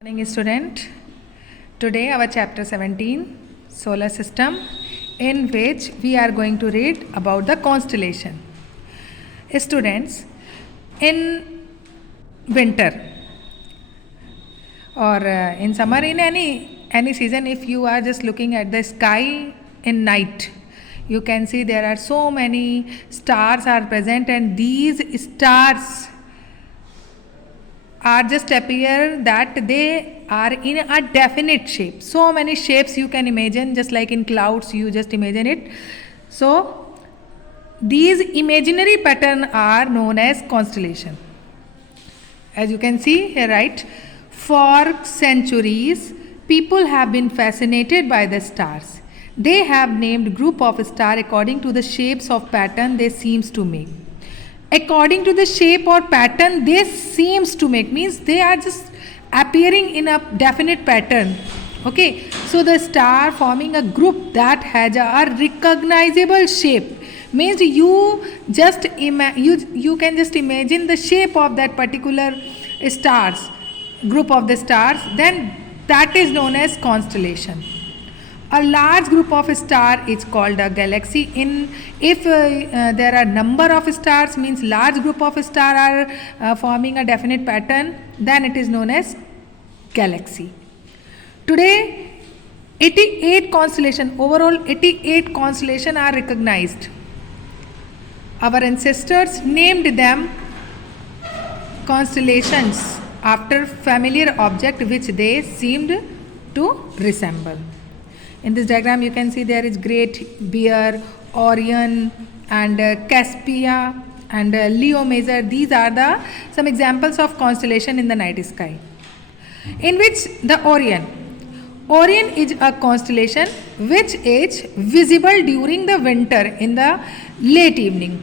Morning student. Today our chapter 17 solar system, in which we are going to read about the constellation. Students, in winter or in summer, in any season, if you are just looking at the sky in night, you can see there are so many stars are present, and these stars are just appear that they are in a definite shape. So many shapes you can imagine, just like in clouds, you just imagine it. So these imaginary pattern are known as constellation. As you can see here, right? For centuries, people have been fascinated by the stars. They have named group of stars according to the shapes of pattern they seems to make. According to the shape or pattern they seems to make, means they are just appearing in a definite pattern. Okay, so the star forming a group that has a recognizable shape, means you just you can just imagine the shape of that particular stars, group of the stars, then that is known as constellation. A large group of stars is called a galaxy. If there are number of stars, means large group of stars are forming a definite pattern, then it is known as galaxy. Today, 88 constellation, overall 88 constellation are recognized. Our ancestors named them constellations after familiar object which they seemed to resemble. In this diagram, you can see there is Great Bear, Orion, and Cassia, and Leo Major. These are some examples of constellation in the night sky. In which the Orion is a constellation which is visible during the winter in the late evening.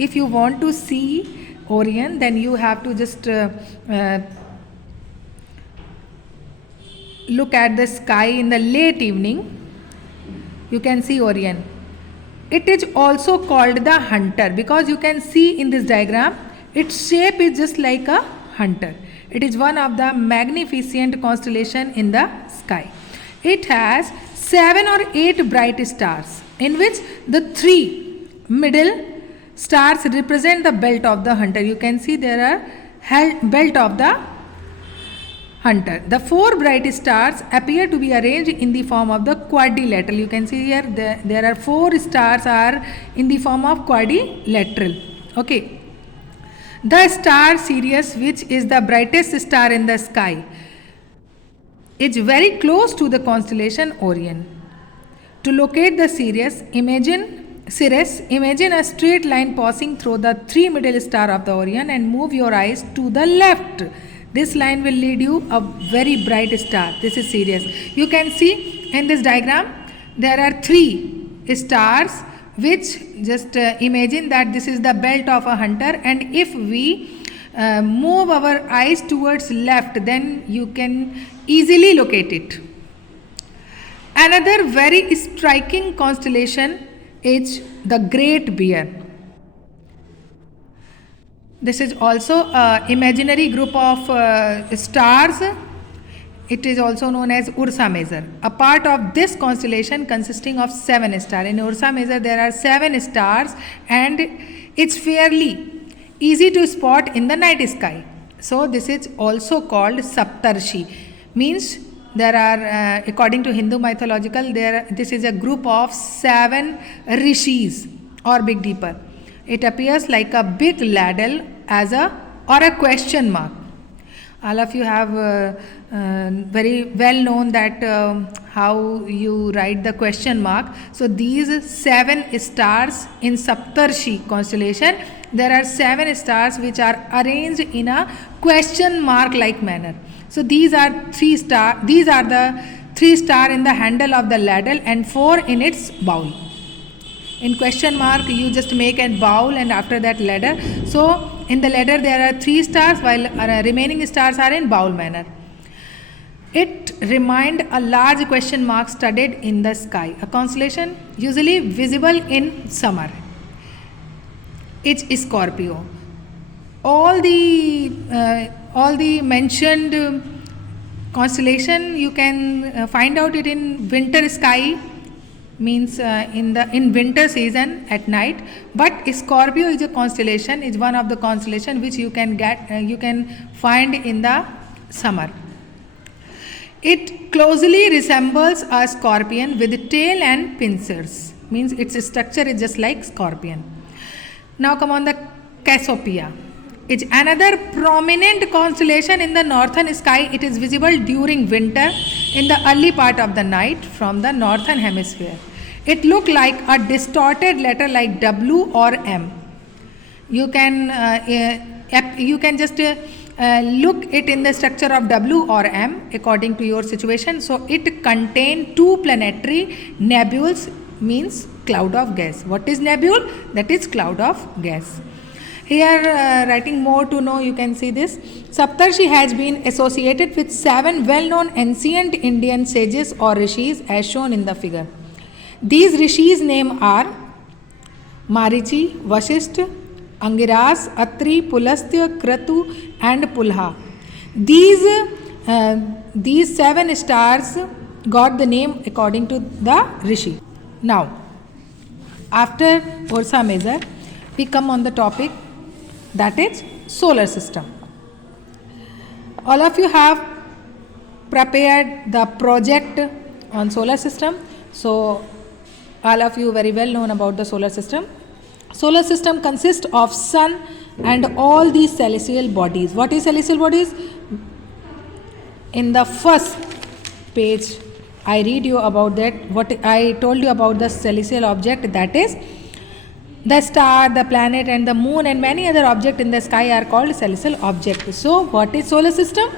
If you want to see Orion, then you have to just look at the sky in the late evening. You can see Orion. It is also called the hunter because you can see in this diagram its shape is just like a hunter. It is one of the magnificent constellation in the sky. It has 7 or 8 bright stars, in which the 3 middle stars represent the belt of the hunter. You can see there are belt of the hunter. The 4 bright stars appear to be arranged in the form of the quadrilateral. You can see here there are 4 stars are in the form of quadrilateral. Okay. The star Sirius, which is the brightest star in the sky, is very close to the constellation Orion. To locate the Sirius, imagine a straight line passing through the 3 middle star of the Orion and move your eyes to the left. This line will lead you a very bright star. This is Sirius. You can see in this diagram there are 3 stars, which just imagine that this is the belt of a hunter, and if we move our eyes towards left, then you can easily locate it. Another very striking constellation is the Great Bear. This is also an imaginary group of stars. It is also known as Ursa Major. A part of this constellation consisting of 7 stars. In Ursa Major, there are 7 stars, and it's fairly easy to spot in the night sky. So this is also called Saptarshi. Means there are, according to Hindu mythological, this is a group of 7 rishis or Big Dipper. It appears like a big ladle or a question mark. All of you have very well known that how you write the question mark. So these 7 stars in Saptarshi constellation, there are 7 stars which are arranged in a question mark like manner. So these are 3 stars. These are the 3 stars in the handle of the ladle and 4 in its bowl. In question mark, you just make a bowl and after that ladder. So in the ladder there are 3 stars, while remaining stars are in bowl manner. It reminds a large question mark studded in the sky. A constellation usually visible in summer. It's Scorpio. All all the mentioned constellation you can find out it in winter sky, means in winter season at night. But Scorpio is a constellation, is one of the constellation which you can find in the summer. It closely resembles a scorpion with tail and pincers, means its structure is just like scorpion. Now come on, the Cassiopeia. It's another prominent constellation in the northern sky. It is visible during winter in the early part of the night from the northern hemisphere. It looks like a distorted letter like W or M. You can just look it in the structure of W or M according to your situation. So it contains two planetary nebules, means cloud of gas. What is nebule? That is cloud of gas. Here writing more to know, you can see this. Saptarshi has been associated with 7 well-known ancient Indian sages or rishis as shown in the figure. These rishis' names are Marichi, Vasishtha, Angiras, Atri, Pulastya, Kratu and Pulha. These 7 stars got the name according to the rishi. Now, after Ursa Major, we come on the topic, that is solar system. All of you have prepared the project on solar system. So all of you very well known about the solar system. Solar system consists of sun and all these celestial bodies. What is celestial bodies? In the first page I read you about that, what I told you about the celestial object, that is the star, the planet and the moon and many other objects in the sky are called celestial objects. So what is solar system?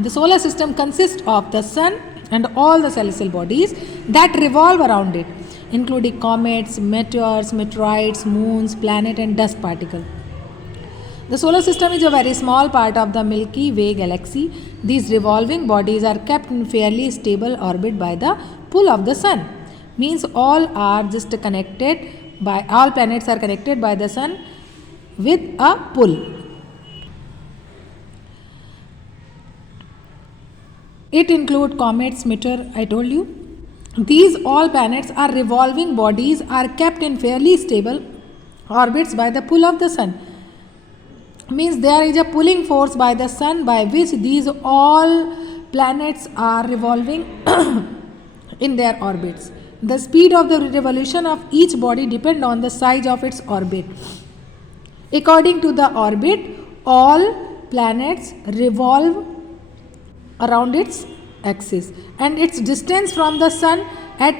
The solar system consists of the sun and all the celestial bodies that revolve around it, including comets, meteors, meteorites, moons, planet and dust particle. The solar system is a very small part of the Milky Way galaxy. These revolving bodies are kept in fairly stable orbit by the pull of the sun. Means all planets are connected by the sun with a pull. It includes comets, meteor, I told you. These all planets are revolving bodies are kept in fairly stable orbits by the pull of the sun. Means there is a pulling force by the sun by which these all planets are revolving in their orbits. The speed of the revolution of each body depends on the size of its orbit. According to the orbit, all planets revolve around its axis, and its distance from the sun at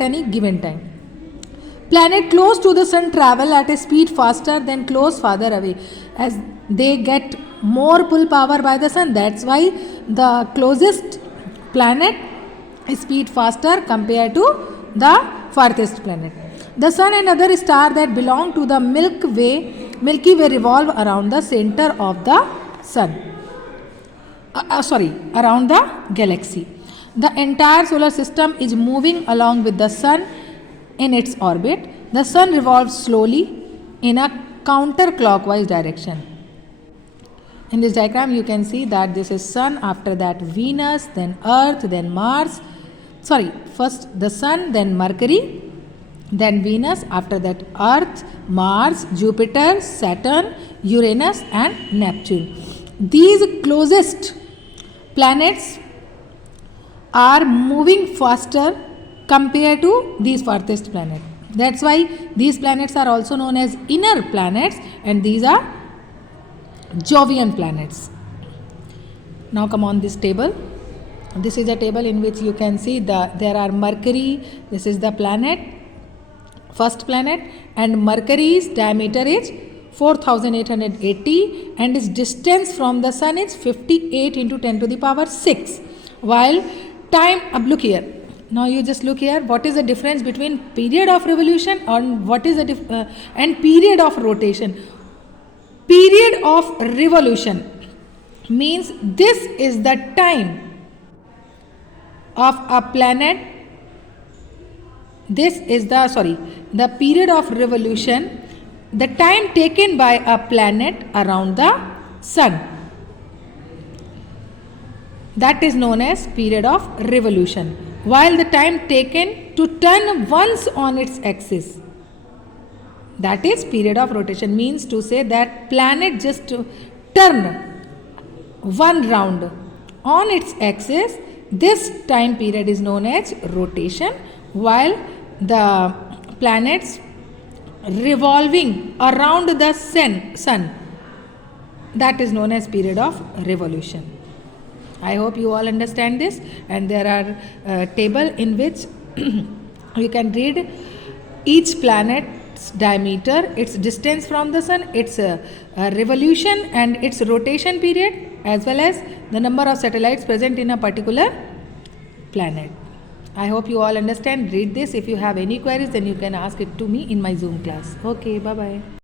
any given time. Planets close to the sun travel at a speed faster than close farther away, as they get more pull power by the sun. That's why the closest planet speed faster compared to the farthest planet. The sun and other stars that belong to the Milky Way revolve around the center of the sun. Around the galaxy. The entire solar system is moving along with the sun in its orbit. The sun revolves slowly in a counterclockwise direction. In this diagram you can see that this is sun, after that Venus, then Earth, then Mars. First the sun, then Mercury, then Venus, after that Earth, Mars, Jupiter, Saturn, Uranus and Neptune. These closest planets are moving faster compared to these farthest planets. That's why these planets are also known as inner planets, and these are Jovian planets. Now come on this table. This is a table in which you can see there are Mercury. This is the planet, first planet, and Mercury's diameter is 4880 and its distance from the sun is 58 into 10 to the power 6. While time, look here. Now you just look here, what is the difference between period of revolution and what is the and period of rotation. Period of revolution means this is the time of a planet. The period of revolution the time taken by a planet around the sun. That is known as period of revolution. While the time taken to turn once on its axis, that is period of rotation, means to say that planet just turn one round on its axis. This time period is known as rotation, while the planets revolving around the sun, that is known as period of revolution. I hope you all understand this, and there are table in which you can read each planet's diameter, its distance from the sun, its revolution and its rotation period, as well as the number of satellites present in a particular planet. I hope you all understand. Read this. If you have any queries, then you can ask it to me in my Zoom class. Okay, bye bye.